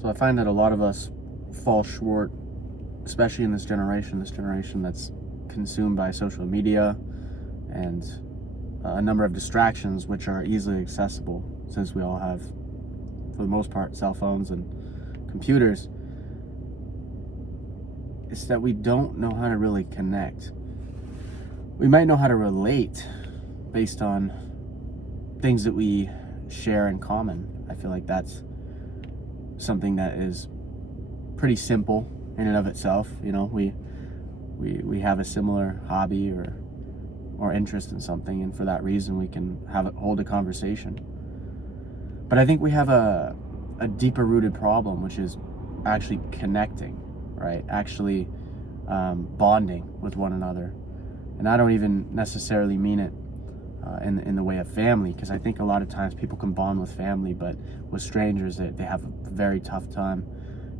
So I find that a lot of us fall short, especially in this generation that's consumed by social media and a number of distractions which are easily accessible, since we all have, for the most part, cell phones and computers. It's that we don't know how to really connect. We might know how to relate based on things that we share in common. I feel like that's something that is pretty simple in and of itself. You know, we have a similar hobby or interest in something, and for that reason we can hold a conversation. But I think we have a deeper rooted problem, which is actually connecting, right? Actually bonding with one another. And I don't even necessarily mean it in the way of family, because I think a lot of times people can bond with family, but with strangers they have a very tough time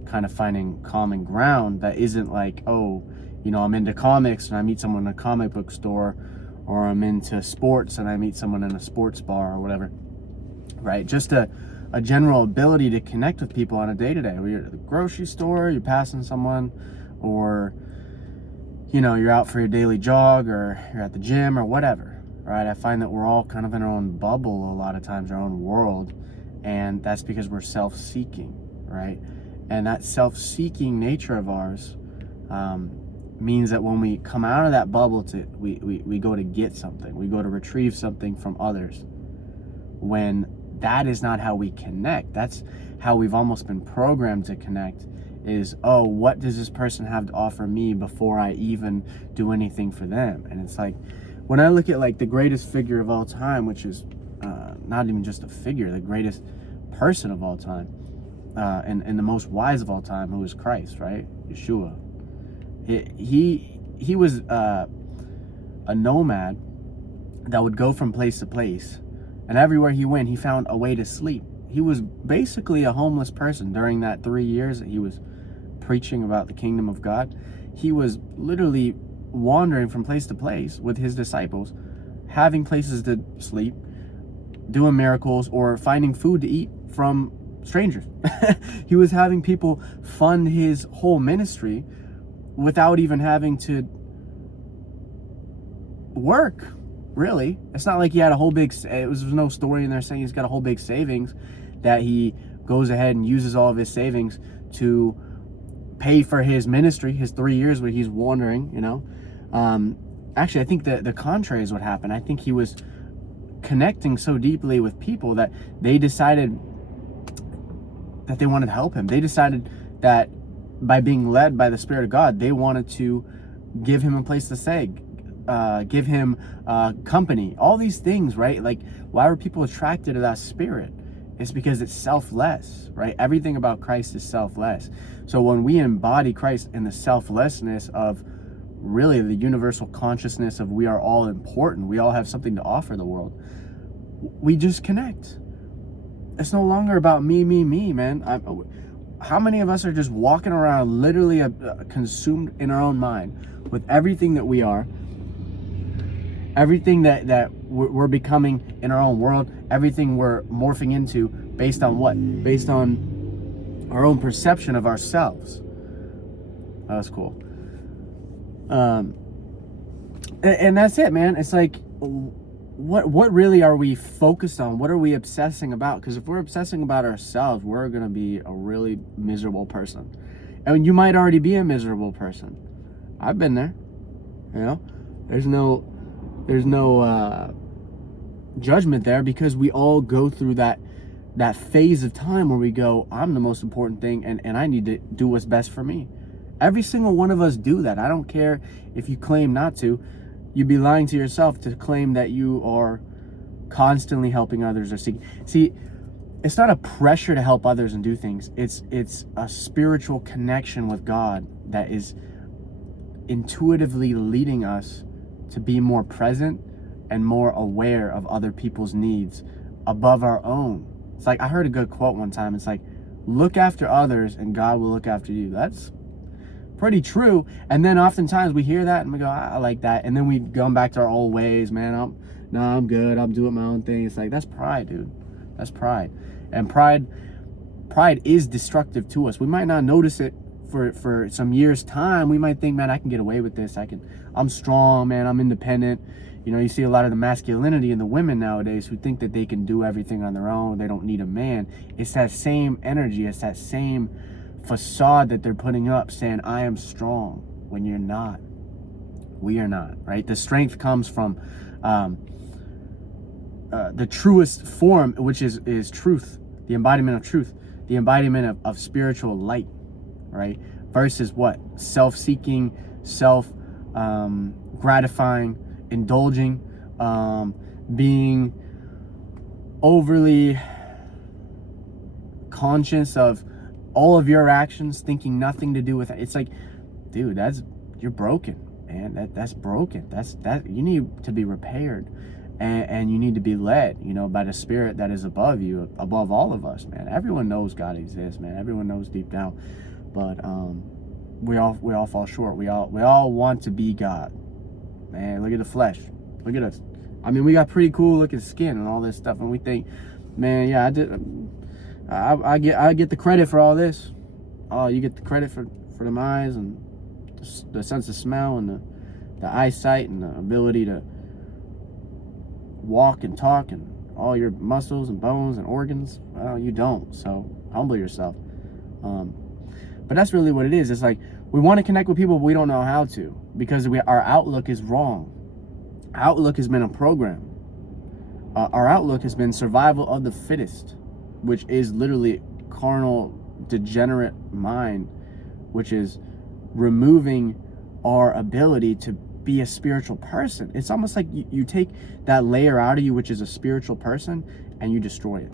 kind of finding common ground that isn't like, oh, you know, I'm into comics and I meet someone in a comic book store, or I'm into sports and I meet someone in a sports bar or whatever, right? Just a general ability to connect with people on a day-to-day. You're at the grocery store, you're passing someone, or, you know, you're out for your daily jog, or you're at the gym or whatever, right? I find that we're all kind of in our own bubble a lot of times, our own world, and that's because we're self-seeking, right? And that self-seeking nature of ours means that when we come out of that bubble, we go to get something, we go to retrieve something from others, when that is not how we connect. That's how we've almost been programmed to connect, is, oh, what does this person have to offer me before I even do anything for them? And it's like, when I look at like the greatest figure of all time, which is not even just a figure, the greatest person of all time, and the most wise of all time, who is Christ, right? Yeshua. He was a nomad that would go from place to place, and everywhere he went, he found a way to sleep. He was basically a homeless person during that 3 years that he was preaching about the kingdom of God. He was literally wandering from place to place with his disciples, having places to sleep, doing miracles, or finding food to eat from strangers. He was having people fund his whole ministry without even having to work, really. It's not like he had a whole big, there's no story in there saying he's got a whole big savings that he goes ahead and uses all of his savings to pay for his ministry, his 3 years where he's wandering, you know. Actually, I think the contrary is what happened. I think he was connecting so deeply with people that they decided that they wanted to help him. They decided that by being led by the Spirit of God, they wanted to give him a place to stay, give him company, all these things, right? Like, why were people attracted to that spirit? It's because it's selfless, right? Everything about Christ is selfless. So when we embody Christ in the selflessness of really the universal consciousness of we are all important, we all have something to offer the world, we just connect. It's no longer about me, man. How many of us are just walking around literally consumed in our own mind with everything that we are, everything that we're becoming in our own world, everything we're morphing into based on what? Based on our own perception of ourselves. That was cool. And that's it, man. It's like, what really are we focused on? What are we obsessing about? Because if we're obsessing about ourselves, we're going to be a really miserable person. And you might already be a miserable person. I've been there. You know, there's no judgment there, because we all go through that phase of time where we go, I'm the most important thing, and I need to do what's best for me. Every single one of us do that. I don't care if you claim not to. You'd be lying to yourself to claim that you are constantly helping others or seeking. See, it's not a pressure to help others and do things. It's a spiritual connection with God that is intuitively leading us to be more present and more aware of other people's needs above our own. It's like, I heard a good quote one time. It's like, look after others and God will look after you. That's pretty true. And then oftentimes we hear that and we go, I like that, and then we go back to our old ways. Man, I'm good, I'm doing my own thing. It's like, that's pride, dude. That's pride. And pride Pride is destructive to us. We might not notice it for some years time. We might think, man, I can get away with this. I'm strong, man. I'm independent. You know, you see a lot of the masculinity in the women nowadays who think that they can do everything on their own. They don't need a man. It's that same energy. It's that same facade that they're putting up saying, I am strong, when you're not. We are not, right? The strength comes from the truest form, which is truth, the embodiment of truth, the embodiment of spiritual light, right? Versus what? Self-seeking, self-gratifying, indulging, being overly conscious of all of your actions, thinking nothing to do with it. It's like, dude, you're broken, man. That's broken. That you need to be repaired, and you need to be led, you know, by the spirit that is above you, above all of us, man. Everyone knows God exists, man. Everyone knows deep down, but we all fall short. We all want to be God, man. Look at the flesh. Look at us. I mean, we got pretty cool looking skin and all this stuff, and we think, man, yeah, I get the credit for all this. Oh, you get the credit for the eyes and the sense of smell and the eyesight and the ability to walk and talk and all your muscles and bones and organs. Well, you don't. So humble yourself. But that's really what it is. It's like we want to connect with people, but we don't know how to, because our outlook is wrong. Outlook has been a program. Our outlook has been survival of the fittest, which is literally carnal, degenerate mind, which is removing our ability to be a spiritual person. It's almost like you take that layer out of you, which is a spiritual person, and you destroy it.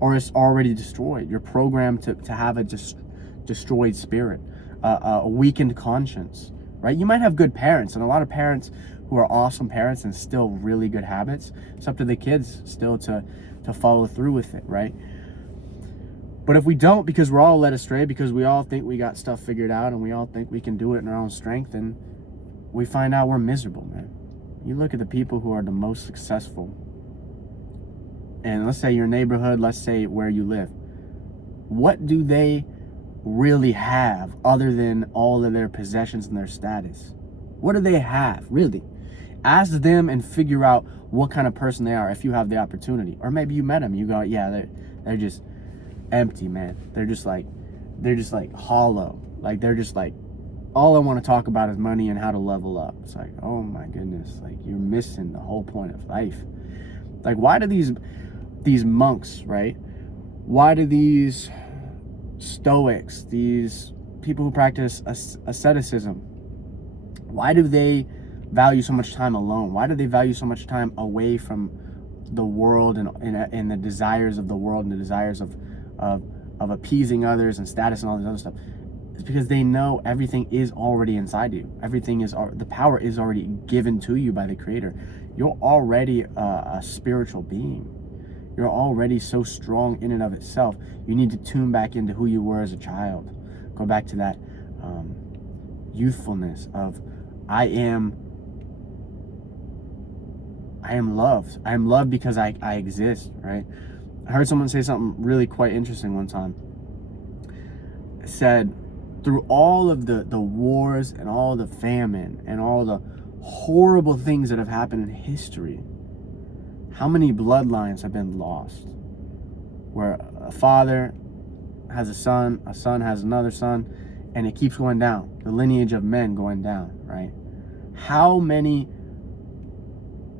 Or it's already destroyed. You're programmed to have a destroyed spirit, a weakened conscience, right? You might have good parents, and a lot of parents who are awesome parents and still really good habits. It's up to the kids still to follow through with it, right? But if we don't, because we're all led astray, because we all think we got stuff figured out and we all think we can do it in our own strength, and we find out we're miserable, man. You look at the people who are the most successful, and let's say your neighborhood, let's say where you live. What do they really have other than all of their possessions and their status? What do they have, really? Ask them and figure out what kind of person they are if you have the opportunity. Or maybe you met them, you go, yeah, they're just empty, man. They're just like hollow. Like they're just like, all I want to talk about is money and how to level up. It's like, oh my goodness, like you're missing the whole point of life. Like, why do these monks, right? Why do these Stoics, these people who practice asceticism, why do they value so much time alone? Why do they value so much time away from the world and the desires of the world and the desires of appeasing others and status and all this other stuff? It's because they know everything is already inside you. The power is already given to you by the Creator. You're already a spiritual being. You're already so strong in and of itself. You need to tune back into who you were as a child. Go back to that youthfulness of I am loved. I am loved because I exist, right? I heard someone say something really quite interesting one time. It said, through all of the wars and all the famine and all the horrible things that have happened in history, how many bloodlines have been lost? Where a father has a son has another son, and it keeps going down. The lineage of men going down, right? How many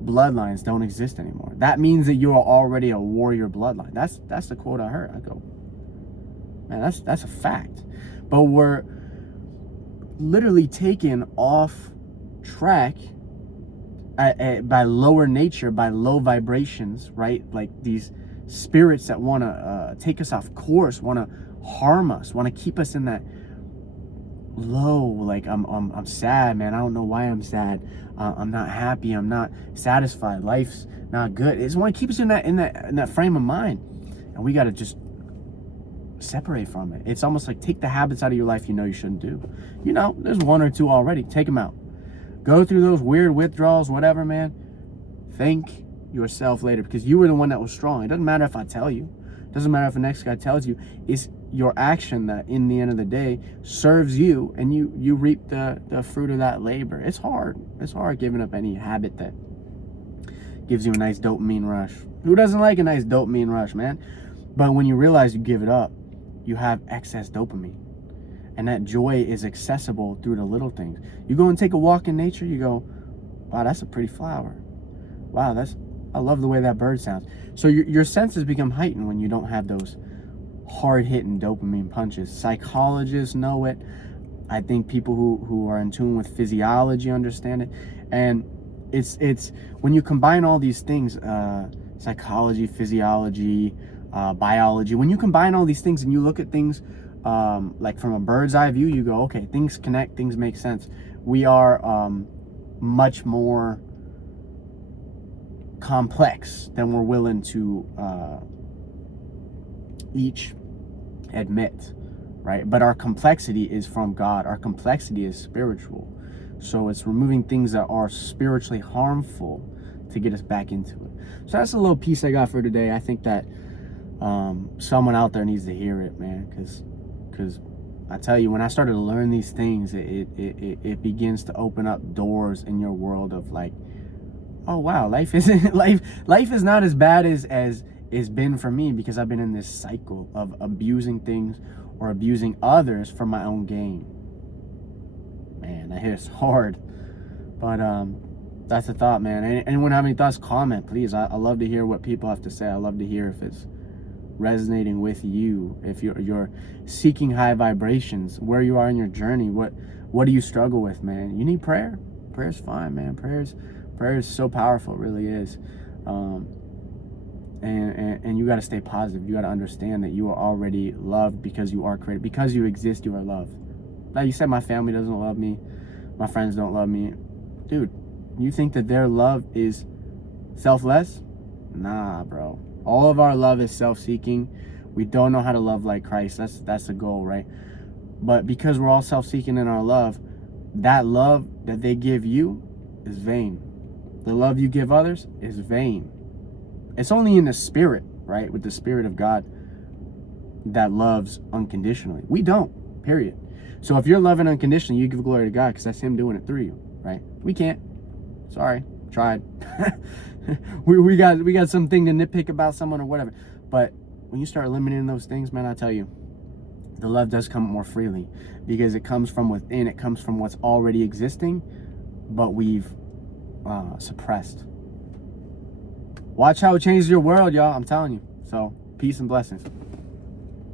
bloodlines don't exist anymore? That means that you are already a warrior bloodline. That's the quote I heard. I go, man, that's a fact. But we're literally taken off track by lower nature, by low vibrations, right? Like these spirits that want to take us off course, want to harm us, want to keep us in that low, like I'm sad, man. I don't know why I'm sad. I'm not happy. I'm not satisfied. Life's not good. It's want to keep us in that frame of mind, and we got to just separate from it. It's almost like take the habits out of your life you know you shouldn't do. You know, there's one or two already. Take them out. Go through those weird withdrawals, whatever, man. Thank yourself later, because you were the one that was strong. It doesn't matter if I tell you. Doesn't matter if the next guy tells you. It's your action that in the end of the day serves you, and you reap the fruit of that labor. It's hard. It's hard giving up any habit that gives you a nice dopamine rush. Who doesn't like a nice dopamine rush, man? But when you realize you give it up, you have excess dopamine. And that joy is accessible through the little things. You go and take a walk in nature, you go, wow, that's a pretty flower. Wow, I love the way that bird sounds. So your senses become heightened when you don't have those hard-hitting dopamine punches. Psychologists know it. I think people who are in tune with physiology understand it. And it's when you combine all these things, psychology, physiology, biology, when you combine all these things and you look at things like from a bird's eye view, you go, okay, things connect, things make sense. We are much more complex than we're willing to each admit, right? But our complexity is from God. Our complexity is spiritual. So it's removing things that are spiritually harmful to get us back into it. So that's a little piece I got for today. I think that someone out there needs to hear it, man, because I tell you, when I started to learn these things, it begins to open up doors in your world of like, oh wow, life isn't life is not as bad as it's been for me, because I've been in this cycle of abusing things or abusing others for my own gain. Man, that hits hard. But that's a thought, man. Anyone have any thoughts? Comment, please. I love to hear what people have to say. I love to hear if it's resonating with you, if you're seeking high vibrations, where you are in your journey. What do you struggle with, man? You need prayer. Prayer's fine, man. Prayer is so powerful. It really is. And you got to stay positive. You got to understand that you are already loved because you are created. Because you exist, you are loved. Now, you said my family doesn't love me, my friends don't love me. Dude, you think that their love is selfless? Nah, bro. All of our love is self-seeking. We don't know how to love like Christ. That's the goal, right? But because we're all self-seeking in our love, that love that they give you is vain. The love you give others is vain. It's only in the spirit, right? With the Spirit of God that loves unconditionally. We don't, period. So if you're loving unconditionally, you give glory to God because that's Him doing it through you, right? We can't. Sorry, tried. we got something to nitpick about someone or whatever. But when you start eliminating those things, man, I tell you, the love does come more freely because it comes from within. It comes from what's already existing, but we've suppressed. Watch how it changes your world, y'all. I'm telling you. So, peace and blessings.